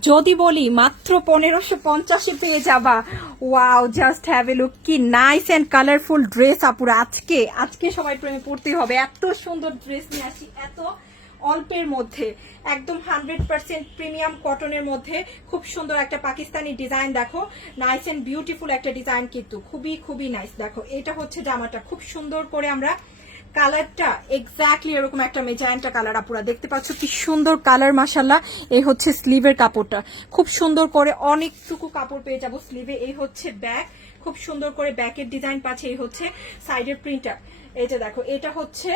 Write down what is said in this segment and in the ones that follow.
যদি বলি মাত্র পনেরোশো পঞ্চাশে পেয়ে যাবা। Wow just have a look কি নাইস অ্যান্ড কালারফুল ড্রেস আপুরা। আজকে আজকে সবাই প্রেমে পড়তে হবে। এত সুন্দর ড্রেস নিয়ে আসি, এত অল্পের মধ্যে। একদম হান্ড্রেড পার্সেন্ট প্রিমিয়াম কটনের মধ্যে। খুব সুন্দর একটা পাকিস্তানি ডিজাইন দেখো। নাইস অ্যান্ড বিউটিফুল একটা ডিজাইন কিন্তু। খুবই খুবই নাইস দেখো। এটা হচ্ছে জামাটা। খুব সুন্দর করে আমরা কালারটা এক্স্যাক্টলি এরকম একটা মেজাইনটা কালার আপুরা দেখতে পাচ্ছ, কি সুন্দর কালার মাসাল্লাহ এই হচ্ছে স্লিভের কাপড়টা। খুব সুন্দর করে অনেকটুকু কাপড় পেয়ে যাব স্লিভে এই হচ্ছে ব্যাক খুব সুন্দর করে ব্যাকের ডিজাইন পাচ্ছে, এই হচ্ছে সাইডের প্রিন্টার এই যে দেখো, এটা হচ্ছে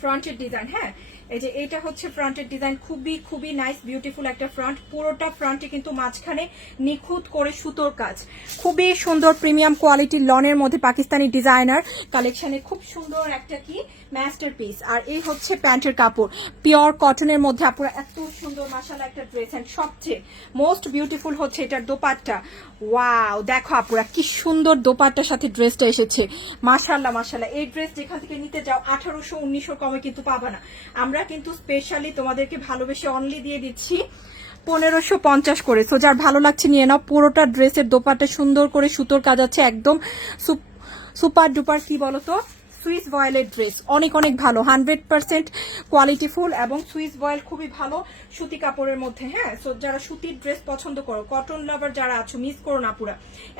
ফ্রন্টের ডিজাইন হ্যাঁ? এই যে এটা হচ্ছে ফ্রন্টের ডিজাইন, খুবই খুবই নাইস বিউটিফুল একটা ফ্রন্ট পুরোটা ফ্রন্টে কিন্তু মাঝখানে নিখুঁত করে সুতোর কাজ। খুবই সুন্দর প্রিমিয়াম কোয়ালিটির লনের মধ্যে পাকিস্তানি ডিজাইনার কালেকশনে খুব সুন্দর একটা কি মাস্টার পিস আর এই হচ্ছে প্যান্টের কাপড়। পিওর কটনের মধ্যে আপনারা এত সুন্দর মাসালা একটা ড্রেস অ্যান্ড সবচেয়ে মোস্ট বিউটিফুল হচ্ছে এটার দোপাট্টা। ওয়াও দেখো আপুরা, কি সুন্দর দোপাট্টার সাথে ড্রেসটা এসেছে। মাশাল্লাহ মাশাল্লাহ এই ড্রেস যেখান থেকে নিতে যাও, আঠারোশো উনিশশো কমে কিন্তু পাবা না। আমরা কিন্তু স্পেশালি তোমাদেরকে ভালোবেসে অনলি দিয়ে দিচ্ছি পনেরোশো পঞ্চাশ করে। সো যার ভালো লাগছে নিয়ে নাও। পুরোটা ড্রেসের দোপাটা সুন্দর করে সুতোর কাজ আছে, একদম সুপ- সুপার ডুপার কি বলতো? সুইস ভয়েলের ড্রেস অনেক অনেক ভালো হান্ড্রেড পার্সেন্ট কোয়ালিটিফুল এবং সুইস ভয়েল খুবই ভালো সুতি কাপড়ের মধ্যে হ্যাঁ? সো যারা সুতির ড্রেস পছন্দ করো কটন লাভার যারা আছো মিস করো না পুরা।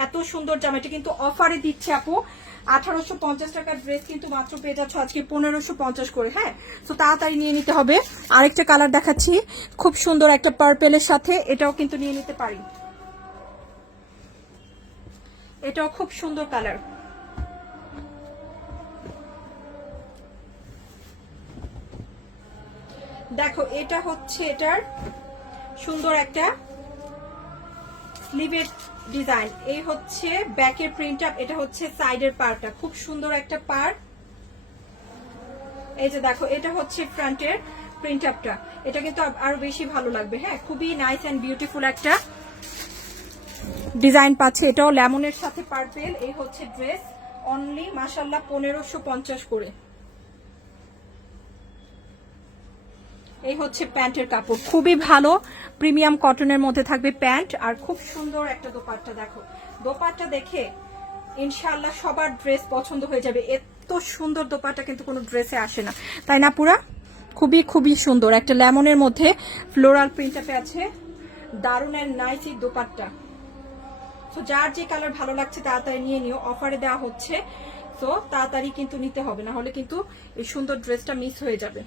এত সুন্দর জামা, এটা কিন্তু অফারে দিচ্ছে আপু। আঠারোশো পঞ্চাশ টাকার ড্রেস কিন্তু মাত্র পেয়ে যাচ্ছ আজকে পনেরোশো পঞ্চাশ করে হ্যাঁ? তো তাড়াতাড়ি নিয়ে নিতে হবে। আরেকটা কালার দেখাচ্ছি, খুব সুন্দর একটা পার্পেলের সাথে, এটাও কিন্তু নিয়ে নিতে পারি। এটাও খুব সুন্দর কালার দেখো, এটা হচ্ছে এটার সুন্দর একটা স্লিভের ডিজাইন এই হচ্ছে ব্যাকের প্রিন্ট আপ এটা হচ্ছে সাইডের পার্টটা খুব সুন্দর একটা পার্ট এই যে দেখো, এটা হচ্ছে ফ্রন্টের প্রিন্ট আপটা এটা কিন্তু আরও বেশি ভালো লাগবে হ্যাঁ? খুবই নাইস অ্যান্ড বিউটিফুল একটা ডিজাইন পাচ্ছে। এটাও লেমনের সাথে পার্পেল এই হচ্ছে ড্রেস অনলি মাসাল্লাহ পনেরোশো পঞ্চাশ করে। এই হচ্ছে প্যান্টের কাপড়। খুবই ভালো, প্রিমিয়াম কটনের মধ্যে থাকবে প্যান্ট, আর খুব সুন্দর একটা দোপাট্টা, দেখো। দোপাট্টা দেখে ইনশাআল্লাহ সবার ড্রেস পছন্দ হয়ে যাবে। এত সুন্দর দোপাট্টা কিন্তু কোনো ড্রেসে আসে না। তাই না, পুরা? খুবই খুবই সুন্দর। একটা লেমনের মধ্যে ফ্লোরাল প্রিন্টাপে আছে। দারুণ এর নাইস দোপাট্টা। তো যার যে কালার ভালো লাগছে তাড়াতাড়ি নিয়ে নিও। অফারে দেওয়া হচ্ছে। তো তাড়াতাড়ি কিন্তু নিতে হবে। না হলে কিন্তু এই সুন্দর ড্রেসটা মিস হয়ে যাবে।